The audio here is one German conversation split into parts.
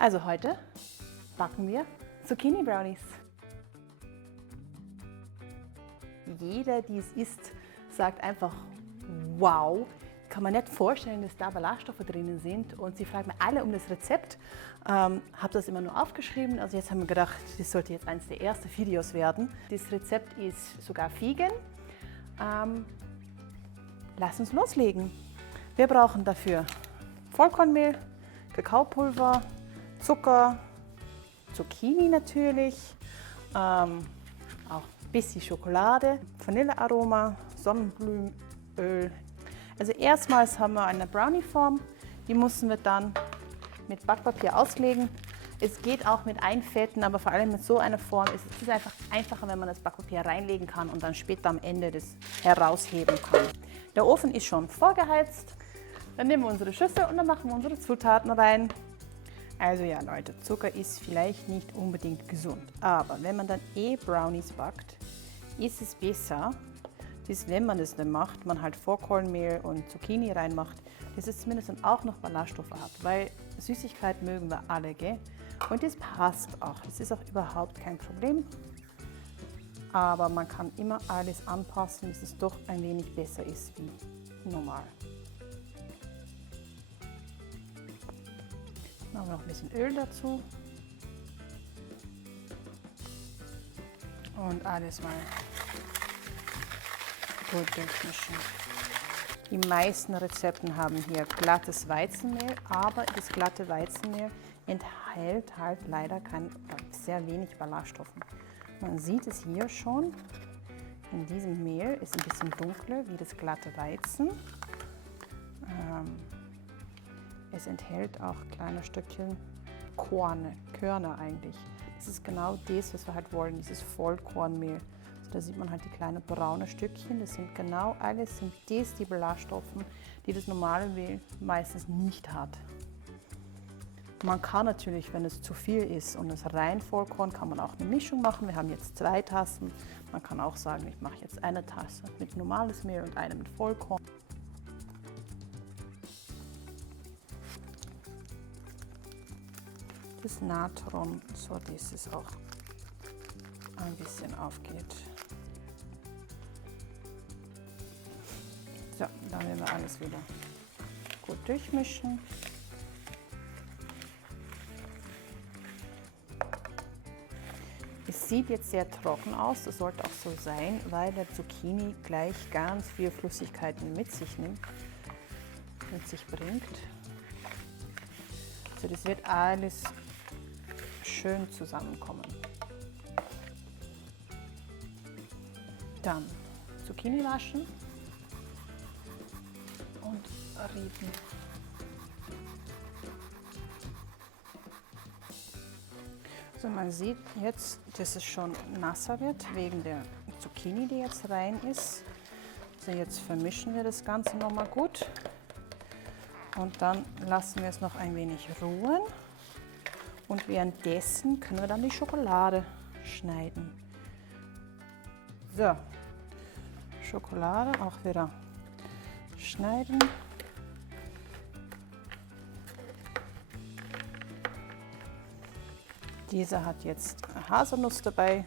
Also heute backen wir Zucchini Brownies. Jeder, die es isst, sagt einfach wow. Kann man nicht vorstellen, dass da Ballaststoffe drinnen sind. Und sie fragen mir alle um das Rezept. Habe das immer nur aufgeschrieben. Also jetzt haben wir gedacht, das sollte jetzt eines der ersten Videos werden. Das Rezept ist sogar vegan. Lass uns loslegen. Wir brauchen dafür Vollkornmehl, Kakaopulver, Zucker, Zucchini natürlich, auch ein bisschen Schokolade, Vanillearoma, Sonnenblumenöl. Also erstmals haben wir eine Brownie-Form, die müssen wir dann mit Backpapier auslegen. Es geht auch mit Einfetten, aber vor allem mit so einer Form ist es einfach einfacher, wenn man das Backpapier reinlegen kann und dann später am Ende das herausheben kann. Der Ofen ist schon vorgeheizt. Dann nehmen wir unsere Schüssel und dann machen wir unsere Zutaten rein. Also ja Leute, Zucker ist vielleicht nicht unbedingt gesund, aber wenn man dann Brownies backt, ist es besser, dass wenn man das dann macht, man halt Vollkornmehl und Zucchini reinmacht, dass es zumindest dann auch noch Ballaststoffe hat, weil Süßigkeit mögen wir alle, gell? Und das passt auch, das ist auch überhaupt kein Problem, aber man kann immer alles anpassen, dass es doch ein wenig besser ist wie normal. Machen wir noch ein bisschen Öl dazu und alles mal gut durchmischen. Die meisten Rezepten haben hier glattes Weizenmehl, aber das glatte Weizenmehl enthält halt leider sehr wenig Ballaststoffe. Man sieht es hier schon, in diesem Mehl ist ein bisschen dunkler wie das glatte Weizen. Es enthält auch kleine Stückchen Körner eigentlich. Das ist genau das, was wir halt wollen, dieses Vollkornmehl. Also da sieht man halt die kleinen braune Stückchen. Das sind genau alles, sind das die Ballaststoffe, die das normale Mehl meistens nicht hat. Man kann natürlich, wenn es zu viel ist und es rein Vollkorn, kann man auch eine Mischung machen. Wir haben jetzt 2 Tassen. Man kann auch sagen, ich mache jetzt eine Tasse mit normales Mehl und eine mit Vollkorn. Das Natron, so dass es auch ein bisschen aufgeht. So, dann werden wir alles wieder gut durchmischen. Es sieht jetzt sehr trocken aus, das sollte auch so sein, weil der Zucchini gleich ganz viel Flüssigkeiten mit sich bringt. Also das wird alles schön zusammenkommen. Dann Zucchini waschen und rieben. So, man sieht jetzt, dass es schon nasser wird wegen der Zucchini, die jetzt rein ist. So, jetzt vermischen wir das Ganze nochmal gut und dann lassen wir es noch ein wenig ruhen. Und währenddessen können wir dann die Schokolade schneiden. So, Schokolade auch wieder schneiden. Diese hat jetzt Haselnuss dabei,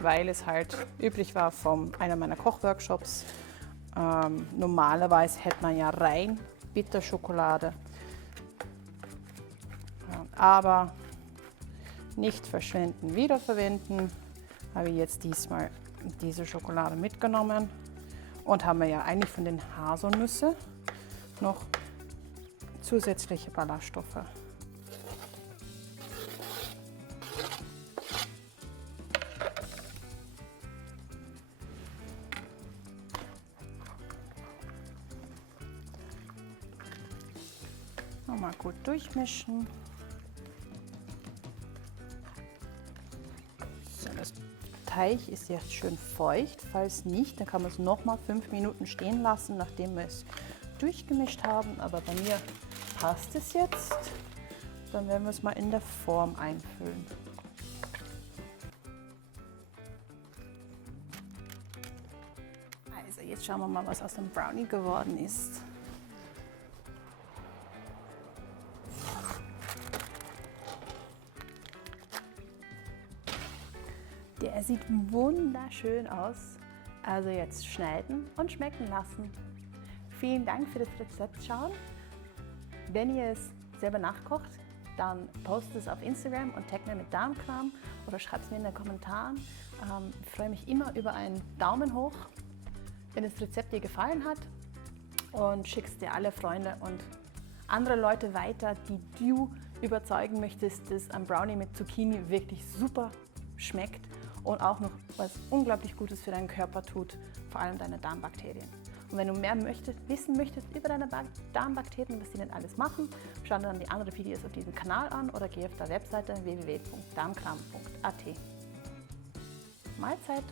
weil es halt üblich war von einer meiner Kochworkshops. Normalerweise hätte man ja rein Bitterschokolade. Aber nicht verschwenden, wiederverwenden, habe ich jetzt diesmal diese Schokolade mitgenommen und haben wir ja eigentlich von den Haselnüssen noch zusätzliche Ballaststoffe. Nochmal gut durchmischen. Das Teig ist jetzt schön feucht, falls nicht, dann kann man es nochmal 5 Minuten stehen lassen, nachdem wir es durchgemischt haben. Aber bei mir passt es jetzt. Dann werden wir es mal in der Form einfüllen. Also jetzt schauen wir mal, was aus dem Brownie geworden ist. Er sieht wunderschön aus. Also jetzt schneiden und schmecken lassen. Vielen Dank für das Rezept schauen. Wenn ihr es selber nachkocht, dann postet es auf Instagram und taggt mir mit Darmkram oder schreibt es mir in den Kommentaren. Ich freue mich immer über einen Daumen hoch, wenn das Rezept dir gefallen hat, und schickst dir alle Freunde und andere Leute weiter, die du überzeugen möchtest, dass ein Brownie mit Zucchini wirklich super schmeckt und auch noch was unglaublich Gutes für deinen Körper tut, vor allem deine Darmbakterien. Und wenn du mehr wissen möchtest über deine Darmbakterien, was sie denn alles machen, schau dir dann die anderen Videos auf diesem Kanal an oder geh auf der Webseite www.darmkram.at. Mahlzeit!